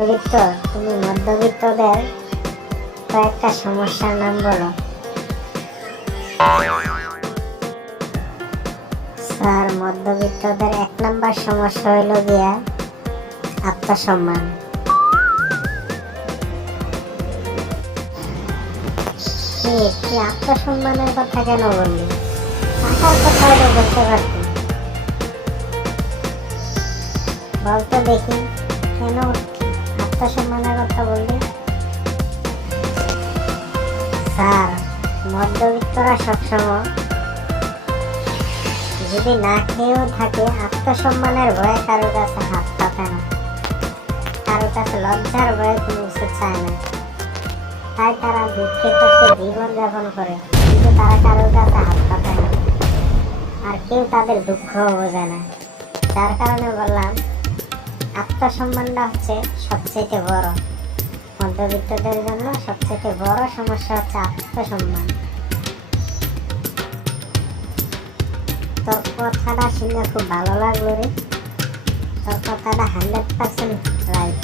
মধ্যবিত্ত, তুমি মধ্যবিত্তদের কয়েকটা সমস্যার নাম বলো। স্যার, মধ্যবিত্তদের 1 নাম্বার সমস্যা হইল গিয়া আত্মসম্মান। কি আত্মসম্মানের কথা কেন বললি? টাকার কথা হলে বলতে পারতি। বলতো দেখি কেন আত্মসম্মানের কথা বললি? স্যার, মধ্যবিত্তরা সবসময় যদি না খেয়েও থাকে আত্মসম্মানের ভয়ে কারোর কাছে হাত পাতে না, কারোর কাছে লজ্জার ভয়ে কোনো কিছু চায় না। তাই তারা দুঃখে কষ্টে জীবন যাপন করে, কিন্তু তারা কারোর কাছে হাত পাতে না, আর কেউ তাদের দুঃখও বোঝে না। যার কারণে বললাম আত্মসম্মানটা হচ্ছে সবচেয়ে বড়, মধ্যবিত্তদের জন্য সবচেয়ে বড় সমস্যা হচ্ছে আত্মসম্মান। তোর কথাটা শুনে খুব ভালো লাগলো রে, তোর কথাটা 100% রাইট।